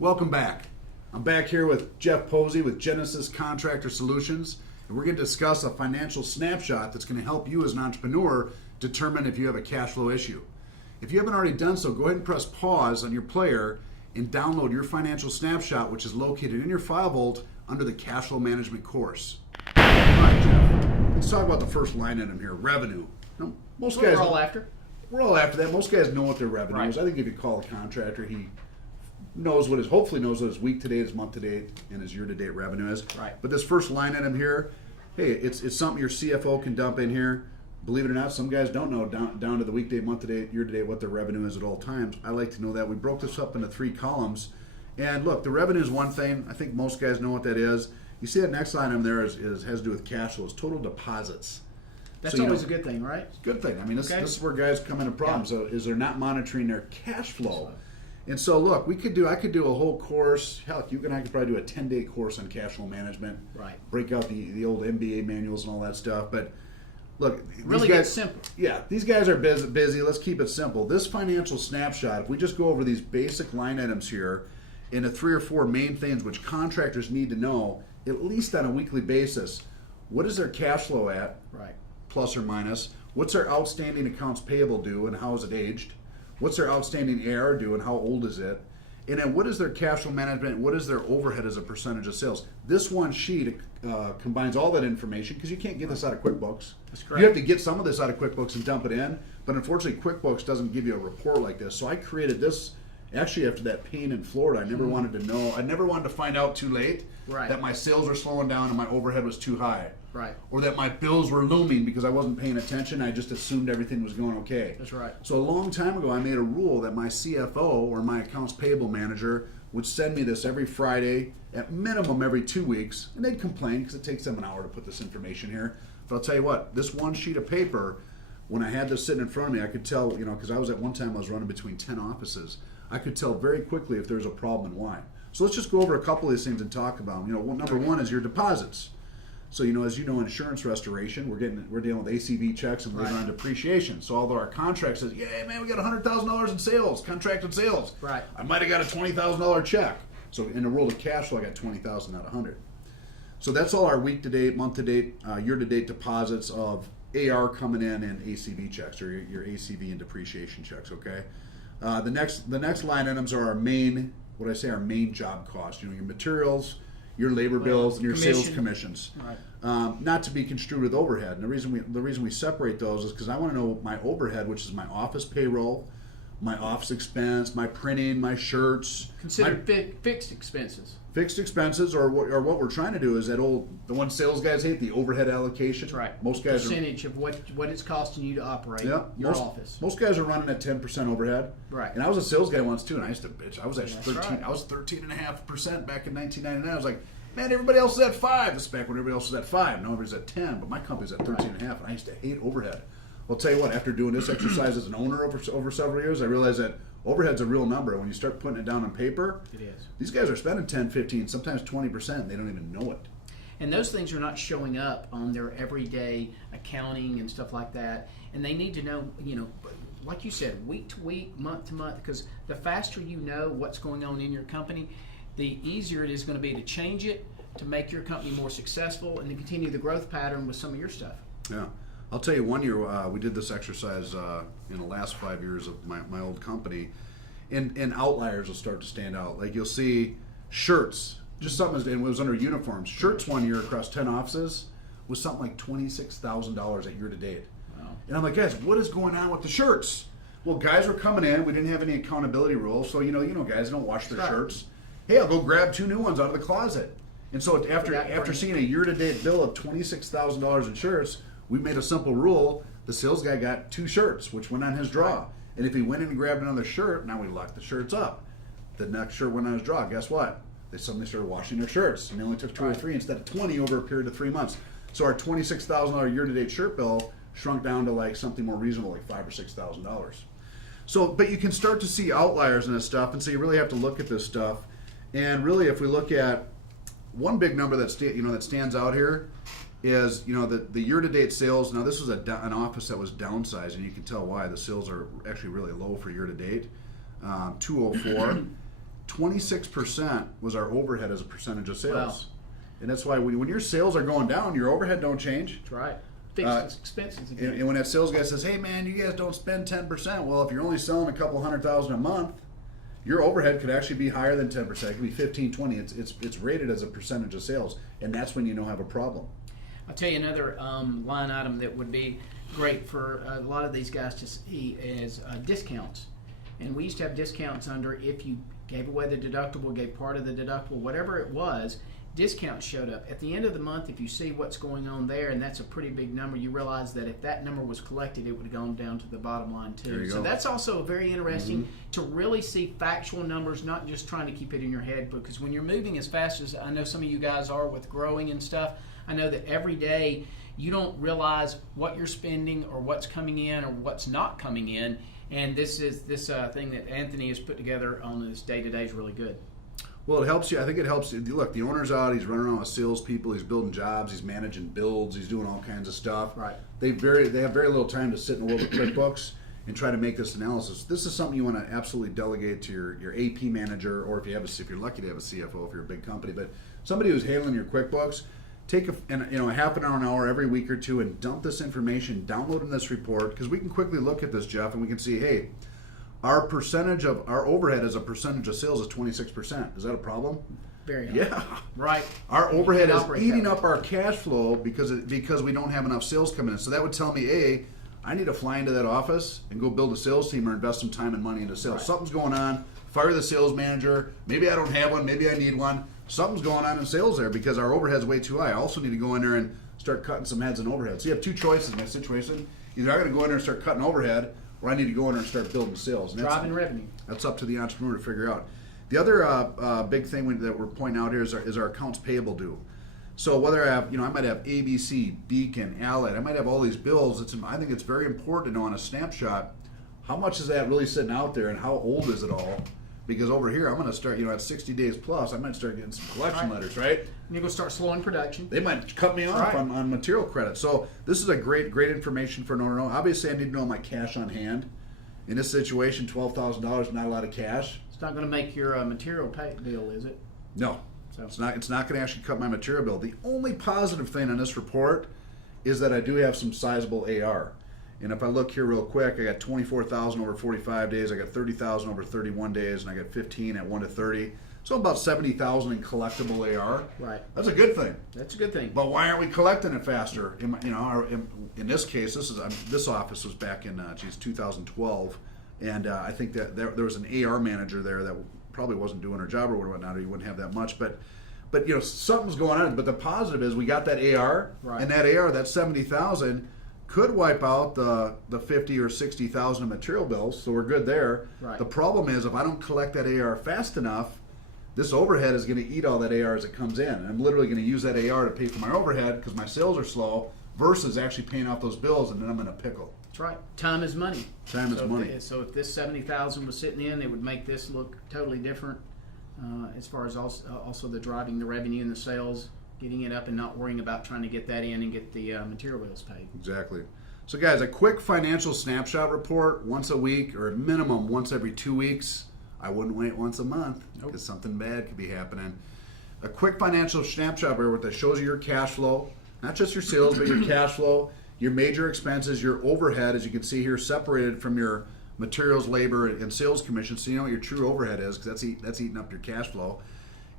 Welcome back. I'm back here with Jeff Posey with Genesis Contractor Solutions, and we're going to discuss a financial snapshot that's going to help you as an entrepreneur determine if you have a cash flow issue. If you haven't already done so, go ahead and press pause on your player and download your financial snapshot, which is located in your file vault under the cash flow management course. All right, Jeff, let's talk about the first line item here, revenue. Now, most guys, we're all after. We're all after that. Most guys know what their revenue is. I think if you call a contractor, he hopefully knows what his week to date, his month to date, and his year to date revenue is. Right. But this first line item here, hey, it's something your CFO can dump in here. Believe it or not, some guys don't know down to the week to date, month to date, year to date what their revenue is at all times. I like to know that. We broke this up into 3 columns. And look, the revenue is one thing. I think most guys know what that is. You see that next line item there has to do with cash flows, total deposits. That's always a good thing, right? It's a good thing. I mean, this is where guys come into problems. So is they're not monitoring their cash flow. And so look, I could do a whole course. Heck, you and I could probably do a 10-day course on cash flow management. Right. Break out the old MBA manuals and all that stuff. But look, really these guys, get simple. Yeah, these guys are busy. Let's keep it simple. This financial snapshot, if we just go over these basic line items here into 3 or 4 main things which contractors need to know, at least on a weekly basis. What is their cash flow at? Right. Plus or minus. What's their outstanding accounts payable due and how is it aged? What's their outstanding AR due and how old is it? And then what is their cash flow management? What is their overhead as a percentage of sales? This one sheet combines all that information because you can't get this out of QuickBooks. That's correct. You have to get some of this out of QuickBooks and dump it in, but unfortunately QuickBooks doesn't give you a report like this. So I created this actually after that pain in Florida. I never wanted to know. I never wanted to find out too late that my sales were slowing down and my overhead was too high. Right. Or that my bills were looming because I wasn't paying attention. I just assumed everything was going okay. That's right. So a long time ago, I made a rule that my CFO or my accounts payable manager would send me this every Friday, at minimum every 2 weeks, and they'd complain because it takes them an hour to put this information here. But I'll tell you what, this one sheet of paper, when I had this sitting in front of me, I could tell, because I was at one time I was running between 10 offices. I could tell very quickly if there's a problem and why. So let's just go over a couple of these things and talk about them. Number one is your deposits. So as you know, insurance restoration, we're dealing with ACV checks and living on depreciation. So although our contract says, yeah, man, we got $100,000 in sales, contracted sales. Right. I might have got a $20,000 check. So in the world of cash flow, I got $20,000, not $100. So that's all our week to date, month to date, year to date deposits of AR coming in and ACV checks, or your ACV and depreciation checks. Okay. The next line items are our main job costs. Your materials, your labor bills, and your sales commissions. Right. Not to be construed with overhead. And the reason we separate those is because I want to know my overhead, which is my office payroll, my office expense, my printing, my shirts. Consider fixed expenses. Fixed expenses, or what we're trying to do is the one sales guys hate, the overhead allocation. That's right. Most guys percentage of what it's costing you to operate your office. Most guys are running at 10% overhead. Right. And I was a sales guy once too, and I used to bitch. I was actually That's 13. right. I was 13.5% back in 1999. I was like, man, everybody else is at 5. This is back when everybody else was at 5. Now everybody's at 10, but my company's at 13.5, and I used to hate overhead. Well, I'll tell you what, after doing this exercise as an owner over several years, I realized that overhead's a real number. When you start putting it down on paper, it is. These guys are spending 10, 15, sometimes 20%, and they don't even know it. And those things are not showing up on their everyday accounting and stuff like that. And they need to know, like you said, week to week, month to month, because the faster you know what's going on in your company, the easier it is going to be to change it, to make your company more successful, and to continue the growth pattern with some of your stuff. Yeah. I'll tell you, one year we did this exercise in the last 5 years of my old company, and outliers will start to stand out. Like you'll see shirts, just something, and it was under uniforms. Shirts one year across 10 offices was something like $26,000 at year to date. Wow. And I'm like, guys, what is going on with the shirts? Well, guys were coming in. We didn't have any accountability rules, so guys don't wash their shirts. Hey, I'll go grab 2 new ones out of the closet. And so after seeing a year to date bill of $26,000 in shirts, we made a simple rule. The sales guy got 2 shirts, which went on his draw. And if he went in and grabbed another shirt, now we locked the shirts up. The next shirt went on his draw. Guess what? They suddenly started washing their shirts, and they only took 2 or 3 instead of 20 over a period of 3 months. So our $26,000 year-to-date shirt bill shrunk down to like something more reasonable, like $5,000 or $6,000. So, but you can start to see outliers in this stuff, and so you really have to look at this stuff. And really, if we look at one big number that stands out here is the year-to-date sales. Now this was an office that was downsized, and you can tell why. The sales are actually really low for year-to-date, 204. 26% was our overhead as a percentage of sales. Wow. And that's why when your sales are going down, your overhead don't change. That's right. Fixed expenses again. And when that sales guy says, hey man, you guys don't spend 10%. Well, if you're only selling a couple $100,000 a month, your overhead could actually be higher than 10%. It could be 15, 20. It's rated as a percentage of sales. And that's when you know have a problem. I'll tell you another line item that would be great for a lot of these guys to see is discounts. And we used to have discounts under if you gave away the deductible, gave part of the deductible, whatever it was, discounts showed up. At the end of the month, if you see what's going on there, and that's a pretty big number, you realize that if that number was collected, it would have gone down to the bottom line too. So that's also very interesting to really see factual numbers, not just trying to keep it in your head, because when you're moving as fast as I know some of you guys are with growing and stuff, I know that every day you don't realize what you're spending or what's coming in or what's not coming in. And this thing that Anthony has put together on this day-to-day is really good. Well, it helps you. I think it helps. Look, the owner's out. He's running around with salespeople. He's building jobs. He's managing builds. He's doing all kinds of stuff. Right. They have very little time to sit in the world of QuickBooks and try to make this analysis. This is something you want to absolutely delegate to your AP manager, or if you're lucky to have a CFO if you're a big company, but somebody who's handling your QuickBooks. Take a half an hour every week or two and dump this information, download in this report, because we can quickly look at this, Jeff, and we can see, hey, our percentage of our overhead as a percentage of sales is 26%. Is that a problem? Very high. Yeah. Right. Our overhead is eating up our cash flow because we don't have enough sales coming in. So that would tell me, A, I need to fly into that office and go build a sales team or invest some time and money into sales. Right. Something's going on. Fire the sales manager. Maybe I don't have one. Maybe I need one. Something's going on in sales there because our overhead's way too high. I also need to go in there and start cutting some heads and overhead. So you have two choices in my situation. Either I got to go in there and start cutting overhead, or I need to go in there and start building sales. And driving revenue. That's up to the entrepreneur to figure out. The other big thing that we're pointing out here is our accounts payable due. So whether I have, I might have ABC, Beacon, Allied, I might have all these bills. I think it's very important to know on a snapshot, how much is that really sitting out there and how old is it all? Because over here, I'm going to start, at 60 days plus, I might start getting some collection letters, right? And you're going to start slowing production. They might cut me off on material credit. So this is a great information for an owner to know. Obviously, I need to know my cash on hand. In this situation, $12,000, not a lot of cash. It's not going to make your material pay bill, is it? No. So. It's not going to actually cut my material bill. The only positive thing on this report is that I do have some sizable AR. And if I look here real quick, I got 24,000 over 45 days, I got 30,000 over 31 days, and I got 15 at 1 to 30. So about 70,000 in collectible AR. Right. That's a good thing. That's a good thing. But why aren't we collecting it faster? In this case, this office was back in 2012, and I think that there was an AR manager there that probably wasn't doing her job or whatnot, or you wouldn't have that much. But something's going on. But the positive is we got that AR, and that AR, that 70,000. Could wipe out the 50 or 60,000 of material bills, so we're good there. Right. The problem is if I don't collect that AR fast enough, this overhead is going to eat all that AR as it comes in. And I'm literally going to use that AR to pay for my overhead because my sales are slow versus actually paying off those bills, and then I'm in a pickle. That's right. Time is money. Time is money. So if this 70,000 was sitting in, it would make this look totally different as far as also the driving the revenue and the sales. Getting it up and not worrying about trying to get that in and get the material bills paid. Exactly. So guys, a quick financial snapshot report once a week or at minimum once every 2 weeks. I wouldn't wait once a month because something bad could be happening. A quick financial snapshot report that shows you your cash flow, not just your sales, but your cash flow, your major expenses, your overhead, as you can see here, separated from your materials, labor, and sales commission, so you know what your true overhead is because that's eating up your cash flow.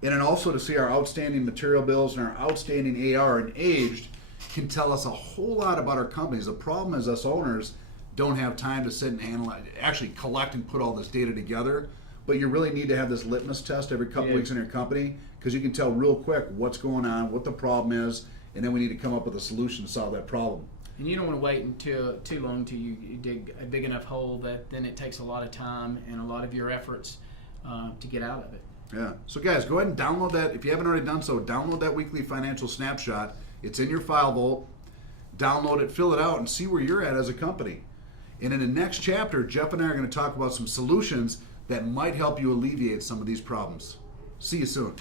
And then also to see our outstanding material bills and our outstanding AR and aged can tell us a whole lot about our companies. The problem is us owners don't have time to sit and analyze, actually collect and put all this data together. But you really need to have this litmus test every couple weeks in your company because you can tell real quick what's going on, what the problem is, and then we need to come up with a solution to solve that problem. And you don't want to wait until too long till you dig a big enough hole that then it takes a lot of time and a lot of your efforts to get out of it. Yeah. So guys, go ahead and download that. If you haven't already done so, download that weekly financial snapshot. It's in your file vault. Download it, fill it out, and see where you're at as a company. And in the next chapter, Jeff and I are going to talk about some solutions that might help you alleviate some of these problems. See you soon.